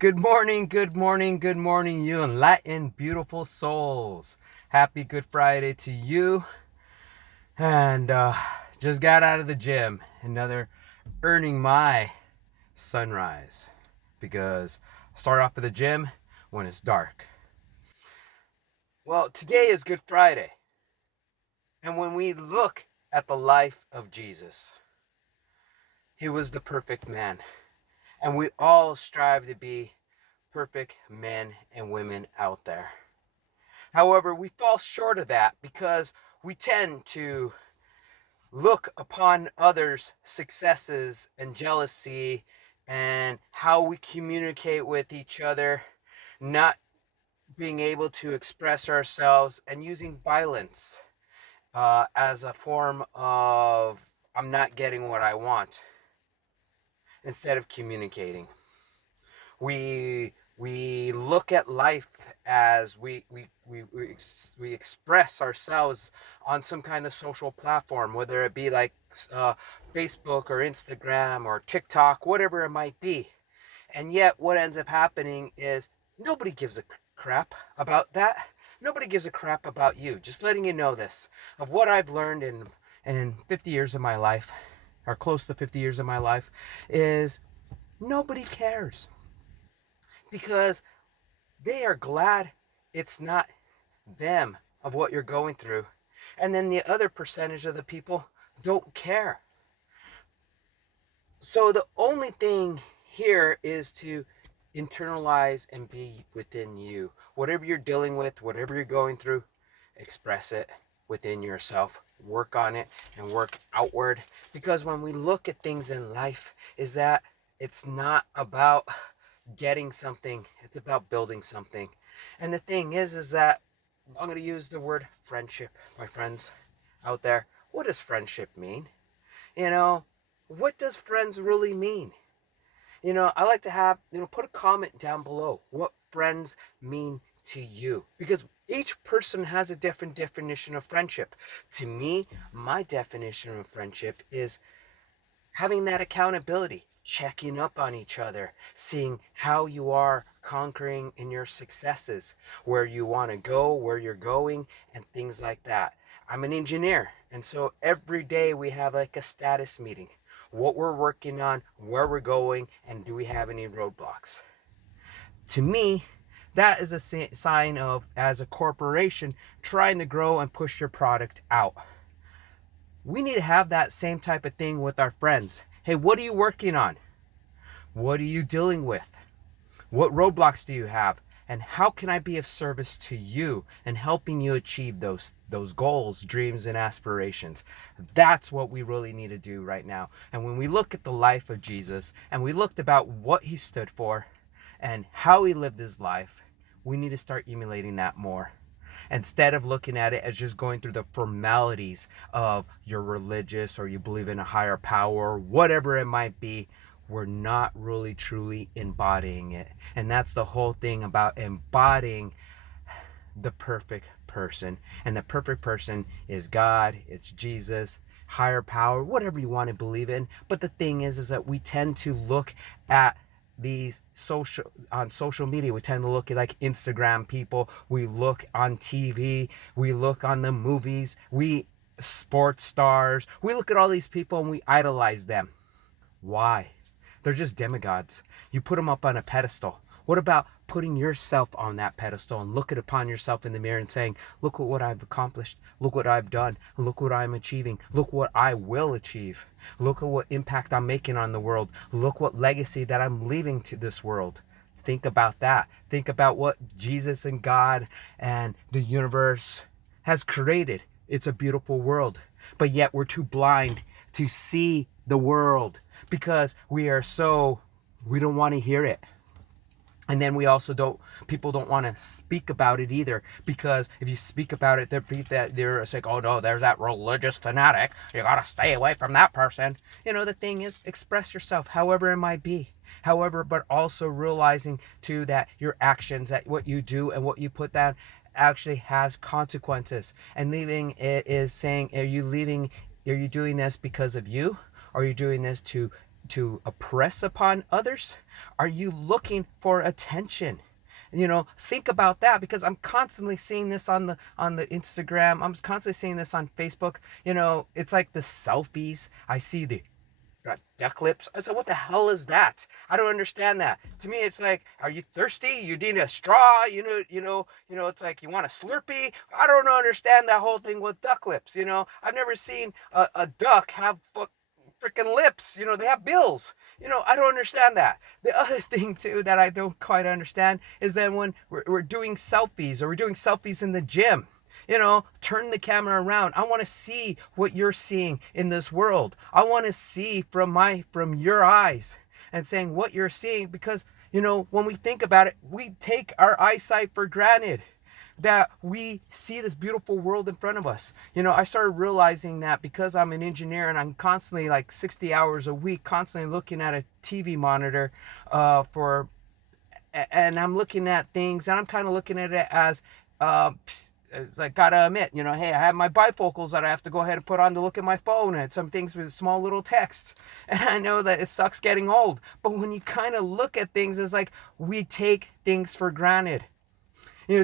Good morning, good morning, good morning, you enlightened, beautiful souls. Happy Good Friday to you. And just got out of the gym. Another earning my sunrise because I start off at the gym when it's dark. Well, today is Good Friday. And when we look at the life of Jesus, he was the perfect man. And we all strive to be perfect men and women out there. However, we fall short of that because we tend to look upon others' successes and jealousy and how we communicate with each other, not being able to express ourselves and using violence as a form of I'm not getting what I want instead of communicating. We look at life as we express ourselves on some kind of social platform, whether it be like Facebook or Instagram or TikTok, whatever it might be. And yet what ends up happening is nobody gives a crap about that. Nobody gives a crap about you. Just letting you know this of what I've learned in 50 years of my life, or close to 50 years of my life, is nobody cares because they are glad it's not them of what you're going through. And then the other percentage of the people don't care. So the only thing here is to internalize and be within you. Whatever you're dealing with, whatever you're going through, express it within yourself. Work on it and work outward. Because when we look at things in life, is that it's not about getting something, it's about building something. And the thing is that I'm going to use the word friendship, my friends out there. What does friendship mean? You know, what does friends really mean? I like to have, put a comment down below what friends mean to you, because each person has a different definition of friendship. To me, my definition of friendship is having that accountability, checking up on each other, seeing how you are conquering in your successes, where you want to go, where you're going, and things like that. I'm an engineer, and so every day we have like a status meeting. What we're working on, where we're going, and do we have any roadblocks? To me, that is a sign of, as a corporation, trying to grow and push your product out. We need to have that same type of thing with our friends. Hey, what are you working on? What are you dealing with? What roadblocks do you have? And how can I be of service to you and helping you achieve those goals, dreams, and aspirations? That's what we really need to do right now. And when we look at the life of Jesus and we looked about what he stood for and how he lived his life, we need to start emulating that more, instead of looking at it as just going through the formalities of you're religious or you believe in a higher power, whatever it might be. We're not really truly embodying it. And that's the whole thing about embodying the perfect person. And the perfect person is God, it's Jesus, higher power, whatever you want to believe in. But the thing is that we tend to look at these social media, we tend to look at like Instagram people, we look on TV, we look on the movies, we sports stars, we look at all these people and we idolize them. Why? They're just demigods. You put them up on a pedestal. What about putting yourself on that pedestal and looking upon yourself in the mirror and saying, look at what I've accomplished. Look what I've done. Look what I'm achieving. Look what I will achieve. Look at what impact I'm making on the world. Look what legacy that I'm leaving to this world. Think about that. Think about what Jesus and God and the universe has created. It's a beautiful world. But yet we're too blind to see the world because we don't want to hear it. And then we also people don't want to speak about it either, because if you speak about it, they're like, oh no, there's that religious fanatic, you gotta stay away from that person. The thing is, express yourself however it might be. However, but also realizing too that your actions, that what you do and what you put down actually has consequences. And leaving it is saying, are you doing this because of you? Or are you doing this to to oppress upon others? Are you looking for attention? Think about that, because I'm constantly seeing this on the Instagram. I'm constantly seeing this on Facebook. It's like the selfies. I see the got duck lips. I said, what the hell is that? I don't understand that. To me, it's like, are you thirsty? You need a straw? It's like you want a Slurpee. I don't understand that whole thing with duck lips. I've never seen a duck have freaking lips. They have bills. I don't understand that. The other thing too that I don't quite understand is that when we're doing selfies, or we're doing selfies in the gym, turn the camera around. I want to see what you're seeing in this world. I want to see from your eyes, and saying what you're seeing, because when we think about it, we take our eyesight for granted, that we see this beautiful world in front of us. I started realizing that because I'm an engineer and I'm constantly, like 60 hours a week, constantly looking at a TV monitor and I'm looking at things, and I'm kind of looking at it as it's like, gotta admit, hey, I have my bifocals that I have to go ahead and put on to look at my phone, and some things with small little texts. And I know that it sucks getting old, but when you kind of look at things, it's like we take things for granted.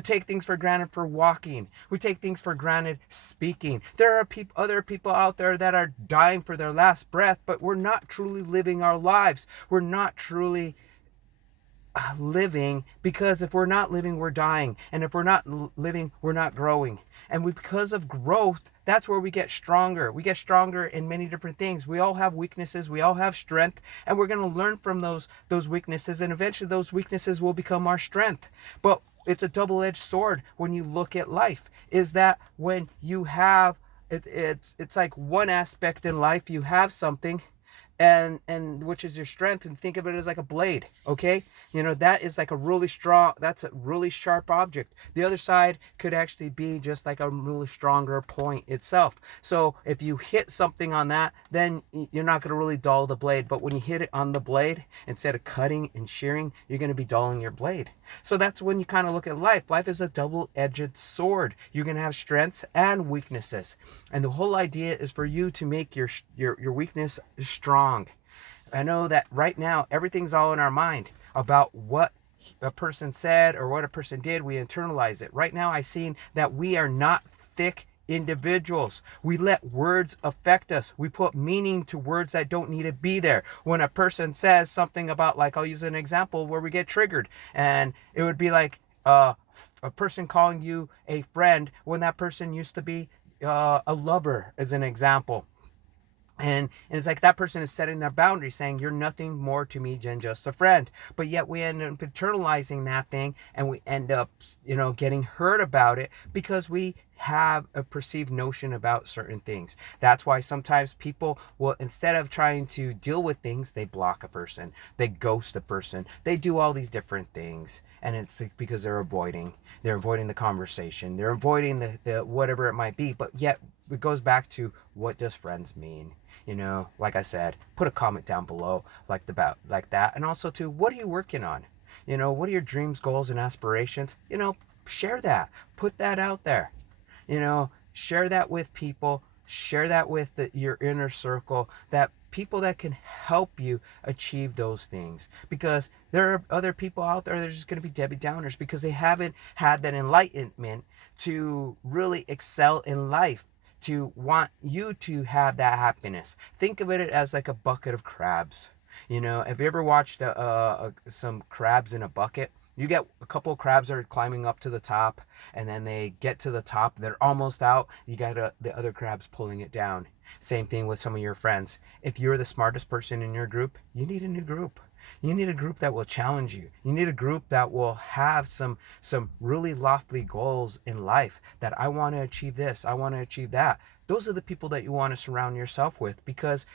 Take things for granted for walking. We take things for granted speaking. There are other people out there that are dying for their last breath, but we're not truly living our lives. We're not truly living, because if we're not living, we're dying. And if we're not living, we're not growing. And because of growth, that's where we get stronger. We get stronger in many different things. We all have weaknesses, we all have strength, and we're going to learn from those weaknesses, and eventually those weaknesses will become our strength. But it's a double-edged sword when you look at life, is that when you have it's like one aspect in life, you have something, and which is your strength, and think of it as like a blade. Okay, that is like that's a really sharp object. The other side could actually be just like a really stronger point itself. So if you hit something on that, then you're not going to really dull the blade. But when you hit it on the blade, instead of cutting and shearing, you're going to be dulling your blade. So that's when you kind of look at life is a double-edged sword. You're going to have strengths and weaknesses, and the whole idea is for you to make your weakness strong. I know that right now everything's all in our mind about what a person said or what a person did. We internalize it. Right now I've seen that we are not thick individuals. We let words affect us. We put meaning to words that don't need to be there. When a person says something about, like, I'll use an example where we get triggered, and it would be like a person calling you a friend when that person used to be a lover, as an example. And it's like that person is setting their boundaries, saying you're nothing more to me than just a friend. But yet we end up internalizing that thing, and we end up getting hurt about it, because we have a perceived notion about certain things. That's why sometimes people will, instead of trying to deal with things, they block a person, they ghost a person, they do all these different things. And it's because they're avoiding the conversation, they're avoiding the whatever it might be. But yet it goes back to, what does friends mean? Like I said, put a comment down below about that. And also too, what are you working on? What are your dreams, goals, and aspirations? Share that. Put that out there. Share that with people. Share that with your inner circle, that people that can help you achieve those things. Because there are other people out there that are just going to be Debbie Downers, because they haven't had that enlightenment to really excel in life, to want you to have that happiness. Think of it as like a bucket of crabs. Have you ever watched some crabs in a bucket? You get a couple of crabs that are climbing up to the top, and then they get to the top, they're almost out, you got the other crabs pulling it down. Same thing with some of your friends. If you're the smartest person in your group, you need a new group. You need a group that will challenge you. You need a group that will have some really lofty goals in life, that I want to achieve this, I want to achieve that. Those are the people that you want to surround yourself with, because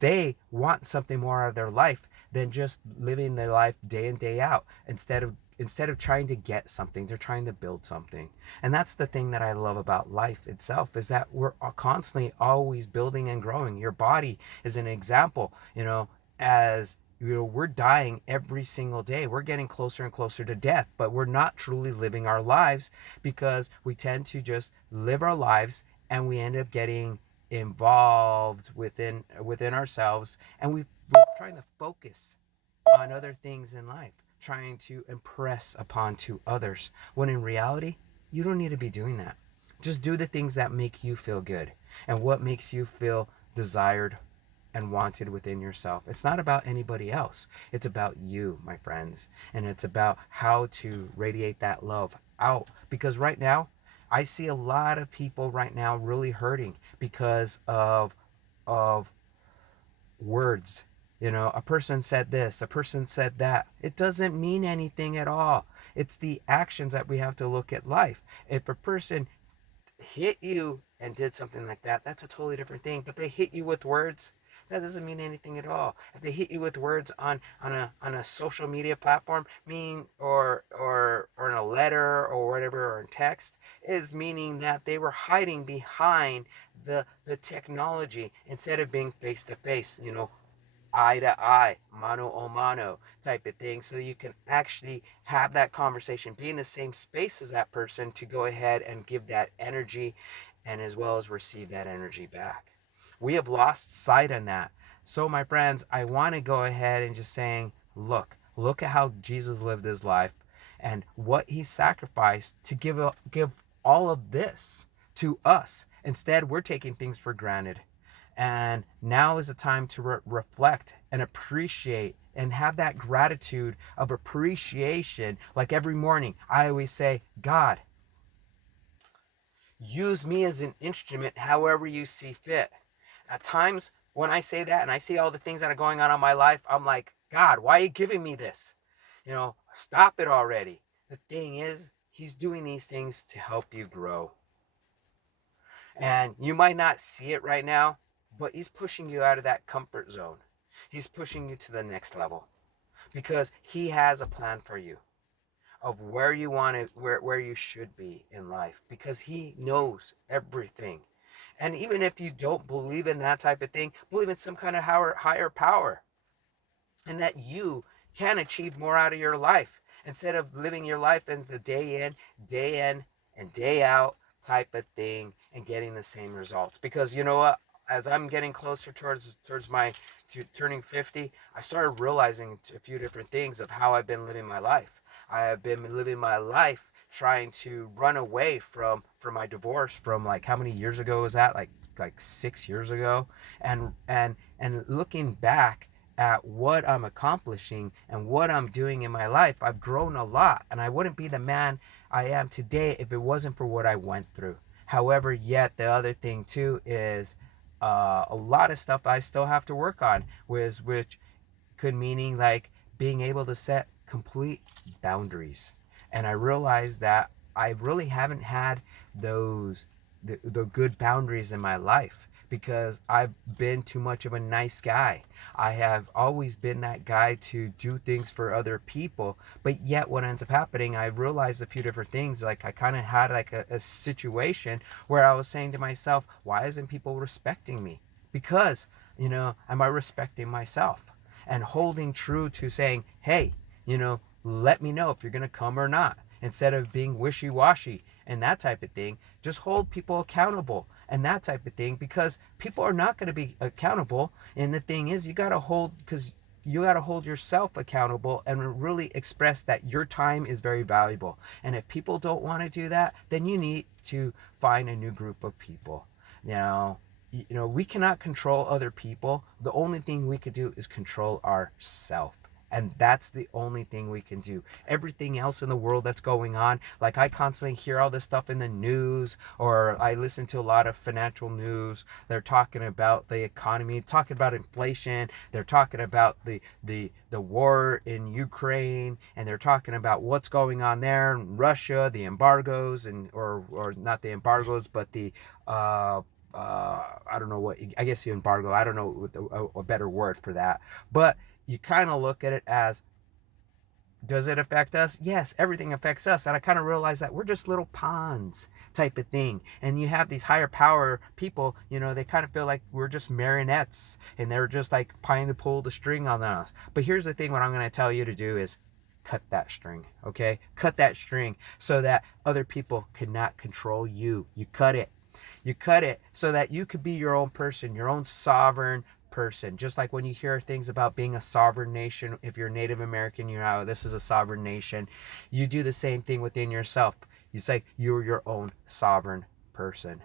they want something more out of their life than just living their life day in, day out. Instead of trying to get something, they're trying to build something. And that's the thing that I love about life itself, is that we're constantly always building and growing. Your body is an example, as we're dying every single day. We're getting closer and closer to death, but we're not truly living our lives, because we tend to just live our lives, and we end up getting involved within ourselves, and we're trying to focus on other things in life, trying to impress upon to others, when in reality you don't need to be doing that. Just do the things that make you feel good and what makes you feel desired and wanted within yourself. It's not about anybody else. It's about you, my friends. And it's about how to radiate that love out. Because right now, I see a lot of people right now really hurting because of words. You know, a person said this, a person said that. It doesn't mean anything at all. It's the actions that we have to look at life. If a person hit you and did something like that, that's a totally different thing. But they hit you with words, that doesn't mean anything at all. If they hit you with words on a social media platform, mean or in a letter or whatever, or in text, is meaning that they were hiding behind the technology instead of being face to face, eye to eye, mano a mano type of thing, so you can actually have that conversation, be in the same space as that person to go ahead and give that energy and as well as receive that energy back. We have lost sight on that. So my friends, I want to go ahead and just saying, look at how Jesus lived his life and what he sacrificed to give all of this to us. Instead, we're taking things for granted. And now is the time to reflect and appreciate and have that gratitude of appreciation. Like every morning, I always say, God, use me as an instrument however you see fit. At times, when I say that and I see all the things that are going on in my life, I'm like, God, why are you giving me this? Stop it already. The thing is, he's doing these things to help you grow. And you might not see it right now, but he's pushing you out of that comfort zone. He's pushing you to the next level because he has a plan for you of where you want to, where you should be in life, because he knows everything. And even if you don't believe in that type of thing, believe in some kind of higher power, and that you can achieve more out of your life instead of living your life as the day in and day out type of thing and getting the same results. Because you know what? As I'm getting closer towards my turning 50, I started realizing a few different things of how I've been living my life. I have been living my life trying to run away from my divorce from, like, how many years ago was that? Like 6 years ago. And looking back at what I'm accomplishing and what I'm doing in my life, I've grown a lot, and I wouldn't be the man I am today if it wasn't for what I went through. However, yet the other thing too is a lot of stuff I still have to work on, which could meaning like being able to set complete boundaries. And I realized that I really haven't had the good boundaries in my life because I've been too much of a nice guy. I have always been that guy to do things for other people, but yet what ends up happening, I realized a few different things. Like I kind of had like a situation where I was saying to myself, why isn't people respecting me? Because, am I respecting myself? And holding true to saying, hey, let me know if you're going to come or not, instead of being wishy-washy and that type of thing. Just hold people accountable and that type of thing, because people are not going to be accountable. And the thing is, you got to hold yourself accountable and really express that your time is very valuable. And if people don't want to do that, then you need to find a new group of people. We cannot control other people. The only thing we could do is control ourselves. And that's the only thing we can do. Everything else in the world that's going on, like I constantly hear all this stuff in the news, or I listen to a lot of financial news. They're talking about the economy, talking about inflation. They're talking about the war in Ukraine, and they're talking about what's going on there in Russia, the embargoes, and or not the embargoes, but the I don't know what, I guess the embargo, I don't know a better word for that. But you kind of look at it as, does it affect us? Yes, everything affects us. And I kind of realized that we're just little pawns type of thing. And you have these higher power people, they kind of feel like we're just marionettes and they're just like trying to pull the string on us. But here's the thing, what I'm going to tell you to do is cut that string, okay? Cut that string so that other people cannot control you. You cut it. You cut it so that you could be your own person, your own sovereign person. Just like when you hear things about being a sovereign nation, if you're Native American, you know, this is a sovereign nation. You do the same thing within yourself. You say you're your own sovereign person.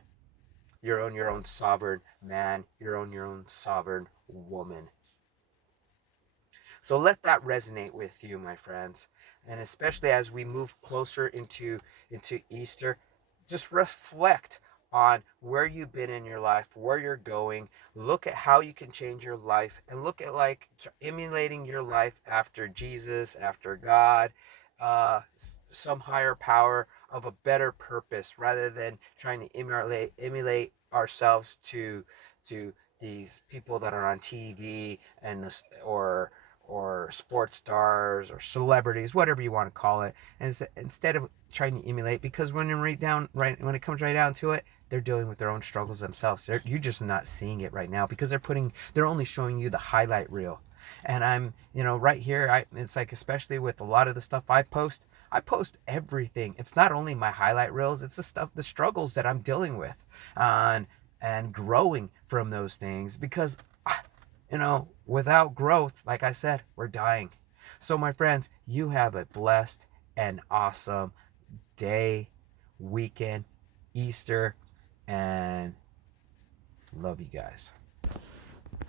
You're your own sovereign man. You're your own sovereign woman. So let that resonate with you, my friends. And especially as we move closer into Easter, just reflect on where you've been in your life, where you're going. Look at how you can change your life, and look at like emulating your life after Jesus, after God, some higher power of a better purpose, rather than trying to emulate ourselves to these people that are on TV and this, or sports stars or celebrities, whatever you want to call it, and instead of trying to emulate, because when when it comes right down to it, they're dealing with their own struggles themselves. You're just not seeing it right now because they're only showing you the highlight reel. And I'm, right here, it's like, especially with a lot of the stuff I post everything. It's not only my highlight reels, it's the struggles that I'm dealing with, and growing from those things, because without growth, like I said, we're dying. So, my friends, you have a blessed and awesome day, weekend, Easter, and love you guys.